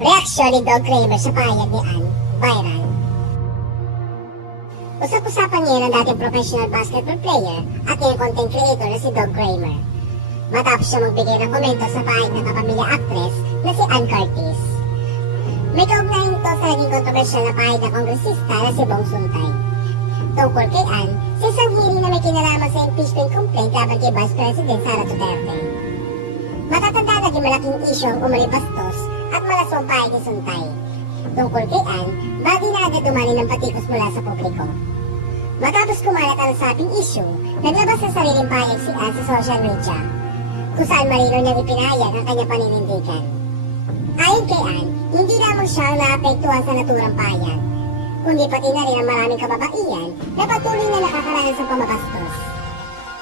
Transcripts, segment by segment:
Reaksyon ni Dog Kramer sa pahayag ni Ann, viral. Usap-usapan ngayon ang dating professional basketball player at ngayon content creator na si Dog Kramer. Matapos siya magbigay ng komento sa pahayag ng kapamilya actress na si Ann Curtis. May kaugnayan ito sa naging kontrobersyal na pahayag ng kongresista na si Bong Suntay. Tungkol kay Ann, sa isang hearing na may kinalaman sa impeachment complaint laban kay Vice President Sara Duterte. Matatanda naging malaking isyu ang umalibastos at malaswang pahayag ni Suntay. Tungkol kay Ann, bagay na agad umani ng patikos mula sa publiko. Matapos kumalat ang nasabing issue, naglabas sa sariling pahayag si Ann sa social media, kung saan malinaw niyang ipinahayag ang kanyang paninindigan. Ayon kay Ann, hindi lamang siya ang naapektuhan sa naturang pahayag, kundi pati na rin ang maraming kababaihan na patuloy na nakakaranas ng pamabastos.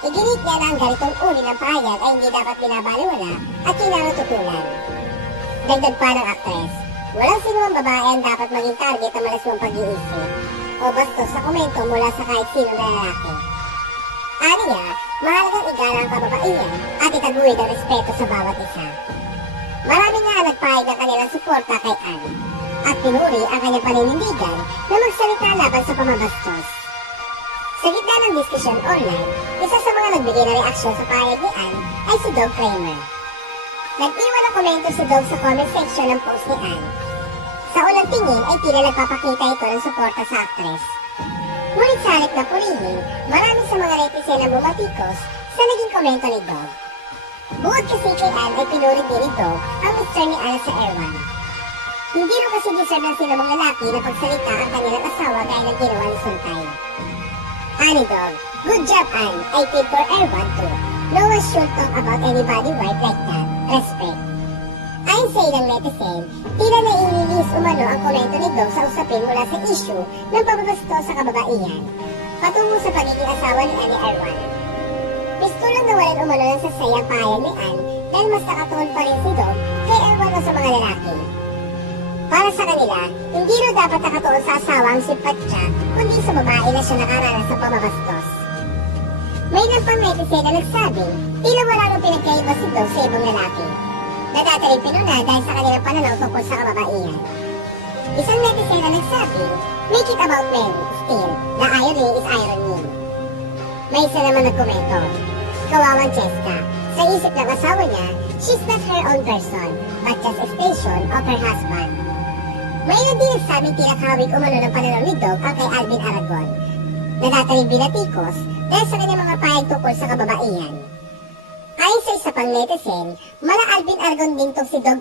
Iginit niya na ang ganitong uri ng pahayag ay hindi dapat binabaliwala at kailangan tutulan. Dagdag pa ng actress, walang sinuang babae ang dapat maging target ng malaswang pag-iisip o bastos sa komento mula sa kahit sino na lalaki. Aniya, mahalagang igalang ang kababaihan at itaguyod ang respeto sa bawat isa. Marami nga nagpahayag ng kanilang suporta kay Ann at pinuri ang kanyang paninindigan na magsalita laban sa pamabastos. Sa gitna ng diskusyon online, isa sa mga nagbigay na reaksyon sa pahayag ni Ann ay si Dog Kramer. Nag-iwan ng komento si Dog sa comment section ng post ni Ann. Sa unang tingin ay tila nagpapakita ito ng suporta sa actress. Ngunit sa halip na purihin, marami sa mga netizen ang bumatikos sa naging komento ni Dog. Bukod kasi kay Ann ay pinuri din ito ang mister ni Ann sa Erwan. Hindi rin kasi deserve ng sinumang lalaki na pagsalita ang kanilang asawa gaya ng ginawa ni Suntay. Ani Dog, good job Ann, I paid for Erwan too. No one should talk about anybody wife like that. Respect. Ayon sa ilang netizen, tila naiinis umano ang komento ni Dog sa usapin mula sa issue ng pamabastos sa kababaihan patungo sa pagiging asawa ni Ann ni Erwan. Pistulang nawalan umano ng sasayang pahayag ni Ann dahil mas nakatuon pa rin si Dog kay Erwan o sa mga lalaki. Para sa kanila, hindi rin dapat nakatuon sa asawa ang simpatsya kundi sa babae na siya nakaranas sa pamabastos. May ilang pang netizen na nagsabing tila wala nang pinagkaiba si Dog sa ibang lalaki na dati rin pinuna dahil sa kanilang pananaw tungkol sa kababaihan. Isang netizen na nagsabing, make it about men, still, na irony is irony. May isa naman nagkomento, kawawang Cheska, sa isip ng asawa niya, she's not her own person, but just extension of her husband. May ilan din nagsabing tila kawig umano ng pananaw ni Dog ang kay Alvin Aragon, na dati rin binatikos dahil sa kanyang mga pahayag tungkol sa kababaihan. Ayon sa isa pang netizen, mala Alvin Aragon din tong si Dog